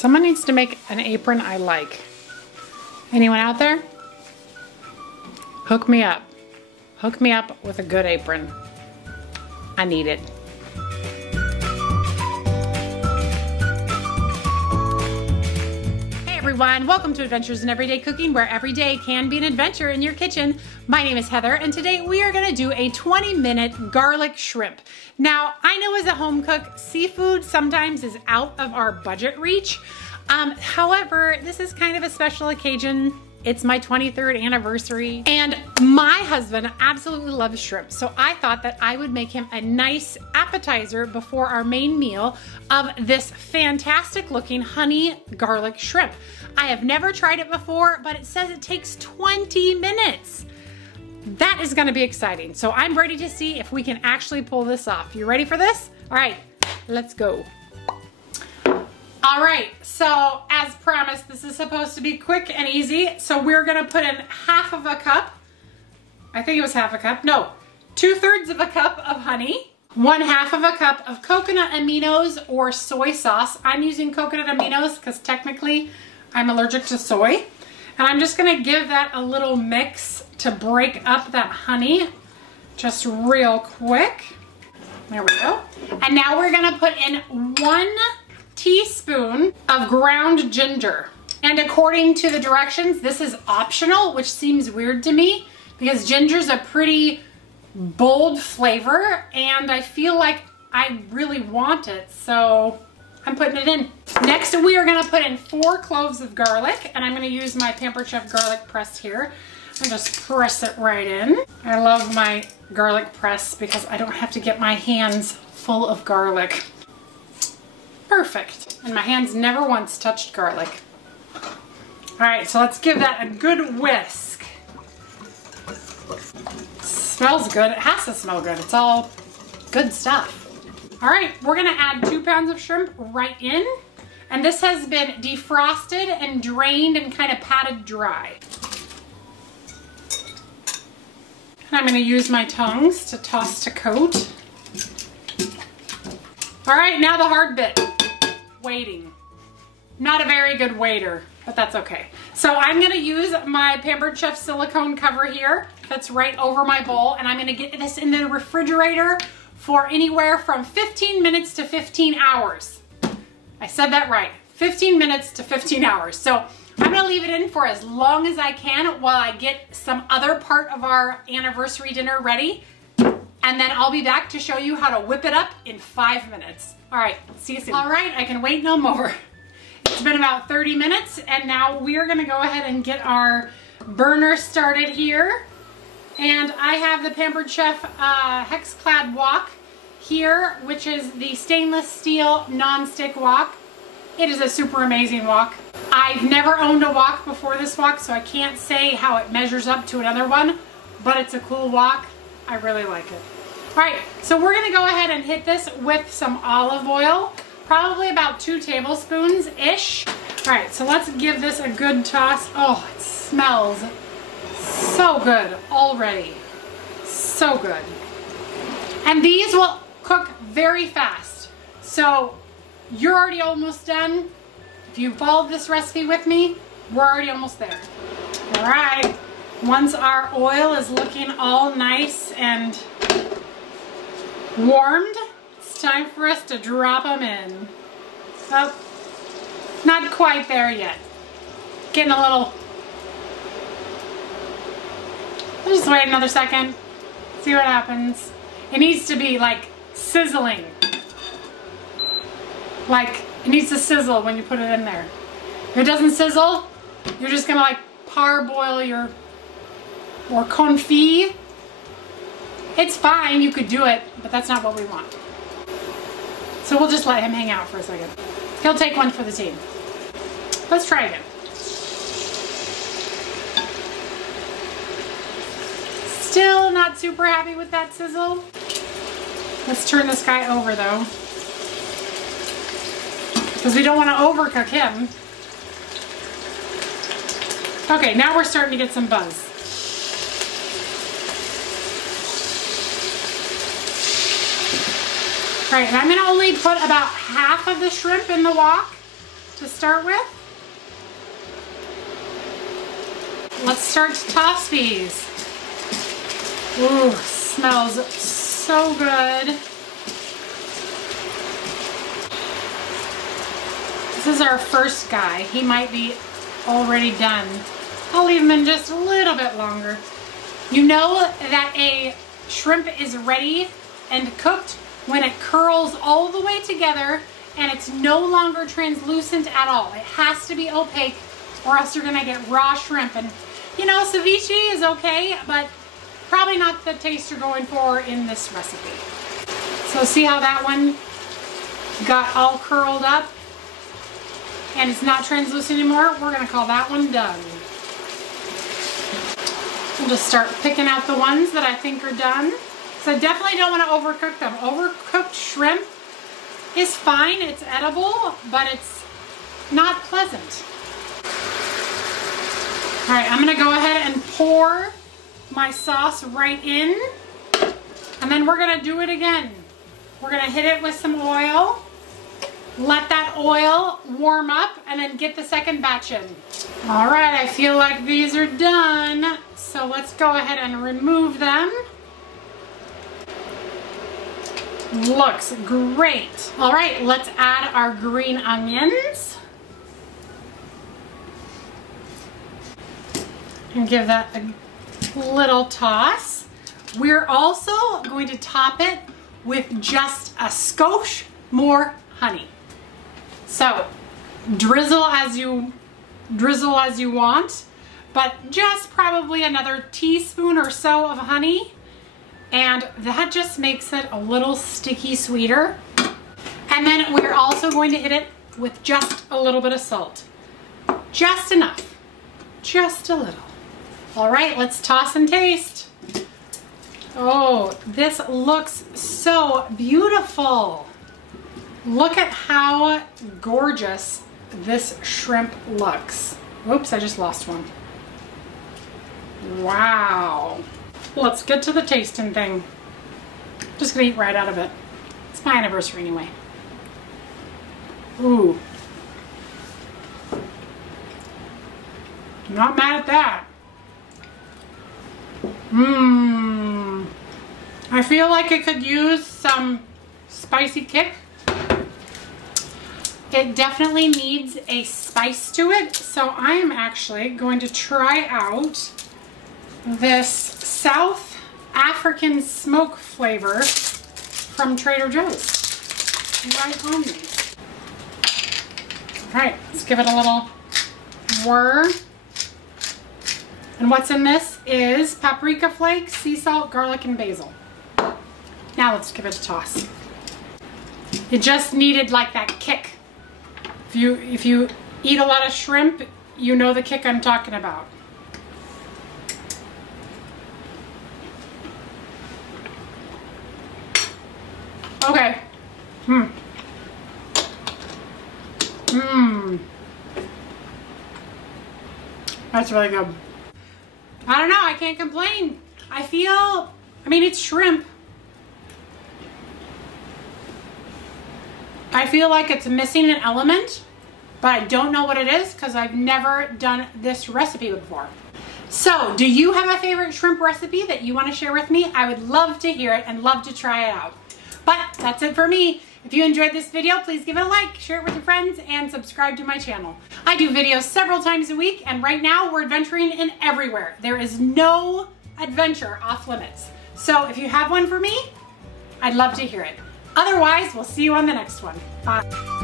Someone needs to make an apron I like. Anyone out there? Hook me up. Hook me up with a good apron. I need it. Hey everyone, welcome to Adventures in Everyday Cooking, where every day can be an adventure in your kitchen. My name is Heather, and today we are gonna do a 20-minute garlic shrimp. Now, I know as a home cook, seafood sometimes is out of our budget reach. However, this is kind of a special occasion. It's my 23rd anniversary, and my husband absolutely loves shrimp, so I thought that I would make him a nice appetizer before our main meal of this fantastic looking honey garlic shrimp. I have never tried it before, but it says it takes 20 minutes. That is gonna be exciting, so I'm ready to see if we can actually pull this off. You ready for this? All right, let's go. All right, so as promised, this is supposed to be quick and easy. So we're gonna put in half of a cup. I think it was half a cup. No, 2/3 of a cup of honey. 1/2 of a cup of coconut aminos or soy sauce. I'm using coconut aminos because technically I'm allergic to soy. And I'm just gonna give that a little mix to break up that honey just real quick. There we go. And now we're gonna put in 1 teaspoon of ground ginger. And according to the directions, this is optional, which seems weird to me because ginger's a pretty bold flavor and I feel like I really want it, so I'm putting it in. Next, we are gonna put in 4 cloves of garlic, and I'm gonna use my Pampered Chef garlic press here and just press it right in. I love my garlic press because I don't have to get my hands full of garlic. Perfect. And my hands never once touched garlic. All right, so let's give that a good whisk. Smells good. It has to smell good. It's all good stuff. All right, we're gonna add 2 pounds of shrimp right in. And this has been defrosted and drained and kind of patted dry. And I'm gonna use my tongs to toss to coat. All right, now the hard bit. Waiting. Not a very good waiter, but that's okay. So I'm gonna use my Pampered Chef silicone cover here that's right over my bowl, and I'm gonna get this in the refrigerator for anywhere from 15 minutes to 15 hours. I said that right, 15 minutes to 15 hours. So I'm gonna leave it in for as long as I can while I get some other part of our anniversary dinner ready. And then I'll be back to show you how to whip it up in 5 minutes. All right, see you soon. All right, I can wait no more. It's been about 30 minutes, and now we're gonna go ahead and get our burner started here. And I have the Pampered Chef Hex-Clad wok here, which is the stainless steel non-stick wok. It is a super amazing wok. I've never owned a wok before this wok, so I can't say how it measures up to another one, but it's a cool wok. I really like it. All right, so we're gonna go ahead and hit this with some olive oil, probably about 2 tablespoons-ish. All right, so let's give this a good toss. Oh, it smells so good already. So good. And these will cook very fast. So you're already almost done. If you followed this recipe with me, we're already almost there. All right. Once our oil is looking all nice and warmed, it's time for us to drop them in. Oh, not quite there yet. Getting a little, I'll just wait another second, see what happens. It needs to be like sizzling. Like it needs to sizzle when you put it in there. If it doesn't sizzle, you're just gonna like parboil your or confit. It's fine, you could do it, but that's not what we want. So we'll just let him hang out for a second. He'll take one for the team. Let's try again. Still not super happy with that sizzle. Let's turn this guy over though, because we don't want to overcook him. Okay, now we're starting to get some buzz. All right, and I'm gonna only put about half of the shrimp in the wok to start with. Let's start to toss these. Ooh, smells so good. This is our first guy. He might be already done. I'll leave him in just a little bit longer. You know that a shrimp is ready and cooked when it curls all the way together and it's no longer translucent at all. It has to be opaque or else you're gonna get raw shrimp. And you know, ceviche is okay, but probably not the taste you're going for in this recipe. So see how that one got all curled up and it's not translucent anymore? We're gonna call that one done. We'll just start picking out the ones that I think are done. So definitely don't want to overcook them. Overcooked shrimp is fine, it's edible, but it's not pleasant. All right, I'm gonna go ahead and pour my sauce right in, and then we're gonna do it again. We're gonna hit it with some oil, let that oil warm up, and then get the second batch in. All right, I feel like these are done, so let's go ahead and remove them. Looks great. All right, let's add our green onions. And give that a little toss. We're also going to top it with just a skosh more honey. So drizzle as you want, but just probably another teaspoon or so of honey, and that just makes it a little sticky sweeter. And then we're also going to hit it with just a little bit of salt. Just enough, just a little. All right, let's toss and taste. Oh, this looks so beautiful. Look at how gorgeous this shrimp looks. Oops, I just lost one. Wow. Let's get to the tasting thing. Just gonna eat right out of it. It's my anniversary anyway. Ooh. Not mad at that. Mmm. I feel like it could use some spicy kick. It definitely needs a spice to it, so I am actually going to try out this South African smoke flavor from Trader Joe's. Right on me. All right, let's give it a little whir. And what's in this is paprika flakes, sea salt, garlic, and basil. Now let's give it a toss. It just needed like that kick. If you eat a lot of shrimp, you know the kick I'm talking about. Okay. That's really good. I don't know, I can't complain. I mean, it's shrimp. I feel like it's missing an element, but I don't know what it is because I've never done this recipe before. So, do you have a favorite shrimp recipe that you want to share with me? I would love to hear it and love to try it out. But that's it for me. If you enjoyed this video, please give it a like, share it with your friends, and subscribe to my channel. I do videos several times a week, and right now we're adventuring in everywhere. There is no adventure off limits. So if you have one for me, I'd love to hear it. Otherwise, we'll see you on the next one. Bye.